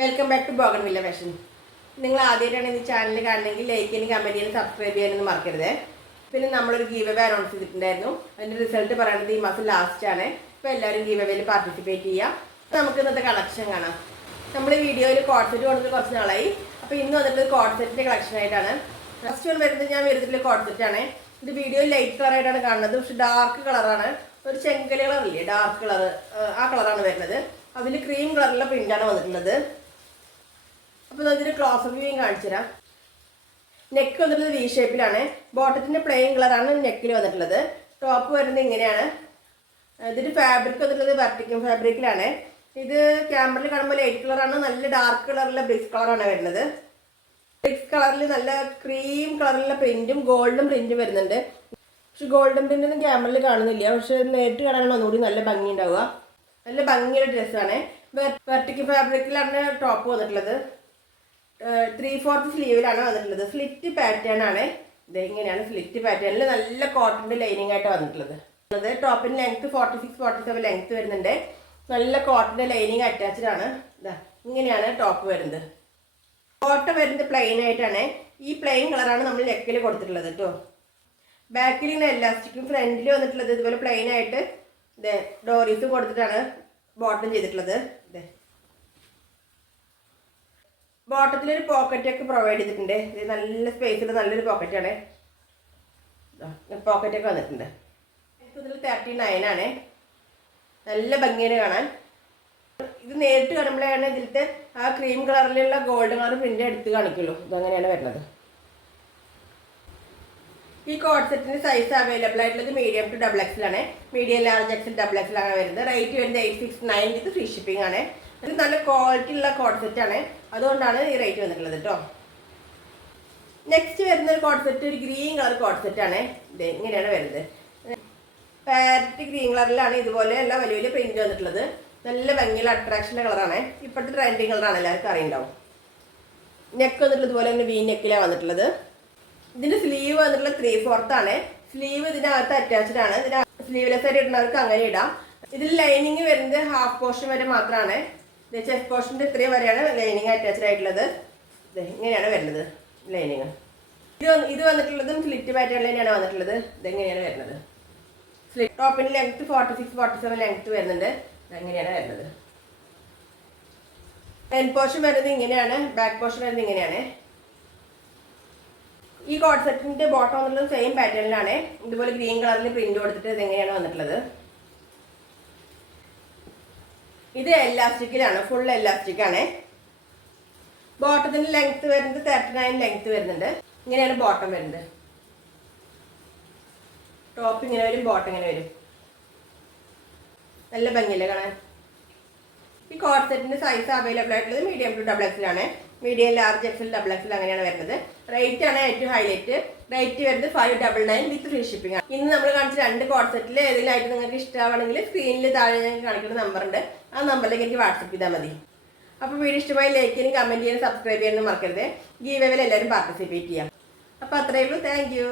Welcome back to Bougainvillea Fashion. നിങ്ങൾ ആദ്യമായിട്ടാണ് ഈ ചാനൽ കാണണമെങ്കിൽ ലൈക്ക് ചെയ്യാനും കമൻറ്റ് ചെയ്യാനും സബ്സ്ക്രൈബ് ചെയ്യാനൊന്നും മറക്കരുത്. പിന്നെ നമ്മളൊരു ഗീവ് അവേ അനൗൺസ് ചെയ്തിട്ടുണ്ടായിരുന്നു. അതിൻ്റെ റിസൾട്ട് പറയുന്നത് ഈ മാസം ലാസ്റ്റ് ആണ്. അപ്പോൾ എല്ലാവരും ഗീവ് അവേയിൽ പാർട്ടിസിപ്പേറ്റ് ചെയ്യാം. നമുക്ക് ഇന്നത്തെ കളക്ഷൻ കാണാം. നമ്മൾ വീഡിയോയിൽ കോഡ് സെറ്റ് കൊണ്ടിട്ട് കുറച്ച് നാളായി. അപ്പോൾ ഇന്ന് വന്നിട്ട് കോഡ് സെറ്റിൻ്റെ കളക്ഷൻ ആയിട്ടാണ്. ഫസ്റ്റ് വൺ വരുന്നത് ഞാൻ വരുത്തിട്ടുള്ള കോഡ് സെറ്റാണ്. ഇത് വീഡിയോയിൽ ലൈറ്റ് കളറായിട്ടാണ് കാണുന്നത്, പക്ഷെ ഡാർക്ക് കളറാണ്. ഒരു ചെങ്കൽ കളറില്ലേ, ഡാർക്ക് കളർ, ആ കളറാണ് വരുന്നത്. അതിൽ ക്രീം കളറിലുള്ള പ്രിൻ്റാണ് വന്നിട്ടുള്ളത്. അപ്പോൾ അതിൻ്റെ ക്ലോസ് വ്യൂയും കാണിച്ചു തരാം. നെക്ക് വന്നിട്ടുള്ളത് വി ഷേപ്പിലാണ്. ബോട്ടത്തിൻ്റെ പ്ലെയിൻ കളറാണ് നെക്കിൽ വന്നിട്ടുള്ളത്. ടോപ്പ് വരുന്നത് ഇങ്ങനെയാണ്. ഇതിൻ്റെ ഫാബ്രിക് വന്നിട്ടുള്ളത് വെർട്ടിക്കൽ ഫാബ്രിക്കിലാണ്. ഇത് ക്യാമറയിൽ കാണുമ്പോൾ ലൈറ്റ് കളറാണ്. നല്ല ഡാർക്ക് കളറിലുള്ള ബ്രിക്സ് കളറാണ് വരുന്നത്. ബ്രിക്സ് കളറിൽ നല്ല ക്രീം കളറിലുള്ള പ്രിൻറ്റും ഗോൾഡൻ പ്രിൻറ്റും വരുന്നുണ്ട്. പക്ഷെ ഗോൾഡൻ പ്രിൻ്റൊന്നും ക്യാമറയിൽ കാണുന്നില്ല. പക്ഷെ നേരിട്ട് കാണാനാണ് ഒന്നുകൂടി നല്ല ഭംഗി ഉണ്ടാവുക. നല്ല ഭംഗിയുള്ള ഡ്രസ്സാണ്. വെർട്ടിക്കൽ ഫാബ്രിക്കിലാണ് ടോപ്പ് വന്നിട്ടുള്ളത്. 3/4 സ്ലീവിലാണ് വന്നിട്ടുള്ളത്. സ്ലിറ്റ് പാറ്റേൺ ആണ്. ഇത് ഇങ്ങനെയാണ് സ്ലിറ്റ് പാറ്റേണിൽ നല്ല കോട്ടൻ്റെ ലൈനിങ് ആയിട്ട് വന്നിട്ടുള്ളത്. ടോപ്പിൻ്റെ ലെങ്ത്ത് 46-47 ലെങ്ത്ത് വരുന്നുണ്ട്. നല്ല കോട്ടൻ്റെ ലൈനിങ് അറ്റാച്ച്ഡ് ആണ്. ഇതാ ഇങ്ങനെയാണ് ടോപ്പ് വരുന്നത്. ബോട്ടം വരുന്നത് പ്ലെയിൻ ആയിട്ടാണ്. ഈ പ്ലെയിൻ കളറാണ് നമ്മൾ നെക്കിൽ കൊടുത്തിട്ടുള്ളത് കേട്ടോ. ബാക്കിൽ ഇങ്ങനെ എലാസ്റ്റിക്കും ഫ്രണ്ടിൽ വന്നിട്ടുള്ളത് ഇതുപോലെ പ്ലെയിൻ ആയിട്ട് ഇതേ ഡോറീസും കൊടുത്തിട്ടാണ് ബോട്ടം ചെയ്തിട്ടുള്ളത്. ഇതേ ബോട്ടത്തിലൊരു പോക്കറ്റൊക്കെ പ്രൊവൈഡ് ചെയ്തിട്ടുണ്ട്. ഇത് നല്ല സ്പേസിൽ നല്ലൊരു പോക്കറ്റാണ്. പോക്കറ്റൊക്കെ വന്നിട്ടുണ്ട്. ഇതിൽ 39 ആണ്. നല്ല ഭംഗിയാണ് കാണാൻ. ഇത് നേരിട്ട് കാണുമ്പോഴാണ് ഇതിലത്തെ ആ ക്രീം കളറിലുള്ള ഗോൾഡൻ കളർ പ്രിൻ്റ് എടുത്ത് കാണിക്കുള്ളൂ. ഇതങ്ങനെയാണ് വരുന്നത്. ഈ കോഡ് സെറ്റിൻ്റെ സൈസ് അവൈലബിൾ ആയിട്ടുള്ളത് മീഡിയം ടു XXL ആണ്. മീഡിയം ലാർജ് XL XXL ആണ് വരുന്നത്. റേറ്റ് വരുന്നത് 869 ഇത് ഫ്രീ ഷിപ്പിംഗ് ആണ്. ഇത് നല്ല ക്വാളിറ്റി ഉള്ള കോഡ് സെറ്റാണ്, അതുകൊണ്ടാണ് ഈ റേറ്റ് വന്നിട്ടുള്ളത് കേട്ടോ. നെക്സ്റ്റ് വരുന്ന ഒരു കോഡ് സെറ്റ് ഒരു ഗ്രീൻ കളർ കോഡ് സെറ്റാണ്. ഇത് ഇങ്ങനെയാണ് വരുന്നത്. പാരറ്റ് ഗ്രീൻ കളറിലാണ് ഇതുപോലെയുള്ള വലിയ വലിയ പ്രിന്റ് വന്നിട്ടുള്ളത്. നല്ല ഭംഗിയുള്ള അട്രാക്ഷൻ്റെ കളറാണ്. ഇപ്പോഴത്തെ ട്രെൻഡിങ് കളറാണ്, എല്ലാവർക്കും അറിയുണ്ടാവും. നെക്ക് വന്നിട്ടുള്ളത് ഇതുപോലെ തന്നെ വി നെക്കിലാണ് വന്നിട്ടുള്ളത്. ഇതിൻ്റെ സ്ലീവ് വന്നിട്ടുള്ള 3/4 ആണ്. സ്ലീവ് ഇതിനകത്ത് അറ്റാച്ച്ഡ് ആണ്. ഇതിന് സ്ലീവ്ലെസ് ആയിട്ട് ഇടുന്നവർക്ക് അങ്ങനെ ഇടാം. ഇതിൽ ലൈനിങ് വരുന്നത് ഹാഫ് പോർഷൻ വരെ മാത്രമാണ്. ചെസ്റ്റ് പോർഷൻ്റെ ഇത്രയും വരെയാണ് ലൈനിങ് അറ്റാച്ച്ഡ് ആയിട്ടുള്ളത്. ഇങ്ങനെയാണ് വരുന്നത് ലൈനിങ്. ഇത് വന്നിട്ടുള്ളതും സ്ലിറ്റ് പാറ്റേൺ തന്നെയാണ് വന്നിട്ടുള്ളത്. ഇതെങ്ങനെയാണ് വരുന്നത്. സ്ലിറ്റ് ടോപ്പിൻ്റെ ലെങ്ത്ത് 46-47 ലെങ്ത്ത് വരുന്നുണ്ട്. ഇതെങ്ങനെയാണ് വരുന്നത്. ഫ്രണ്ട് പോർഷൻ വരുന്നത് ഇങ്ങനെയാണ്. ബാക്ക് പോർഷൻ വരുന്നത് ഇങ്ങനെയാണ്. ഈ കോഡ് സെറ്റിൻ്റെ ബോട്ടം വന്നിട്ടുള്ളത് സെയിം പാറ്റേണിലാണ്. ഇതുപോലെ ഗ്രീൻ കളറിൽ പ്രിന്റ് കൊടുത്തിട്ട് ഇതെങ്ങനെയാണ് വന്നിട്ടുള്ളത്. ഇത് എലാസ്റ്റിക്കിലാണ്, ഫുൾ എലാസ്റ്റിക് ആണ്. ബോട്ടത്തിൻ്റെ ലെങ്ത്ത് വരുന്നത് 39 ലെങ്ത്ത് വരുന്നുണ്ട്. ഇങ്ങനെയാണ് ബോട്ടം വരുന്നത്. ടോപ്പ് ഇങ്ങനെ വരും, ബോട്ടം ഇങ്ങനെ വരും. നല്ല ഭംഗിയല്ലേ കാണാൻ. ഈ കോഡ് സെറ്റിൻ്റെ സൈസ് അവൈലബിൾ ആയിട്ടുള്ളത് മീഡിയം ടു XXL ആണ്. മീഡിയം ലാർജ് XL XXL അങ്ങനെയാണ് വരുന്നത്. റേറ്റ് ആണ് ഏറ്റവും ഹൈലൈറ്റ്. റേറ്റ് വരുന്നത് 599 വിത്ത് ഫ്രീ ഷിപ്പിംഗ് ആണ്. ഇന്ന് നമ്മൾ കാണിച്ച 2 കോഡ് സെറ്റിൽ ഏതെങ്കിലുമായിട്ട് നിങ്ങൾക്ക് ഇഷ്ടമാണെങ്കിൽ സ്ക്രീനിൽ താഴെ ഞങ്ങൾക്ക് കാണിക്കുന്ന നമ്പറുണ്ട്. ആ നമ്പറിലേക്ക് എനിക്ക് വാട്സപ്പ് ചെയ്താൽ മതി. അപ്പോൾ വീഡിയോ ഇഷ്ടമായി ലൈക്ക് ചെയ്യാനും കമൻറ്റ് ചെയ്യാനും സബ്സ്ക്രൈബ് ചെയ്യാനും മറക്കരുത്. ഗീവ് അവേയിൽ എല്ലാവരും പാർട്ടിസിപ്പേറ്റ് ചെയ്യാം. അപ്പോൾ അത്രയേ ഉള്ളൂ. Thank you.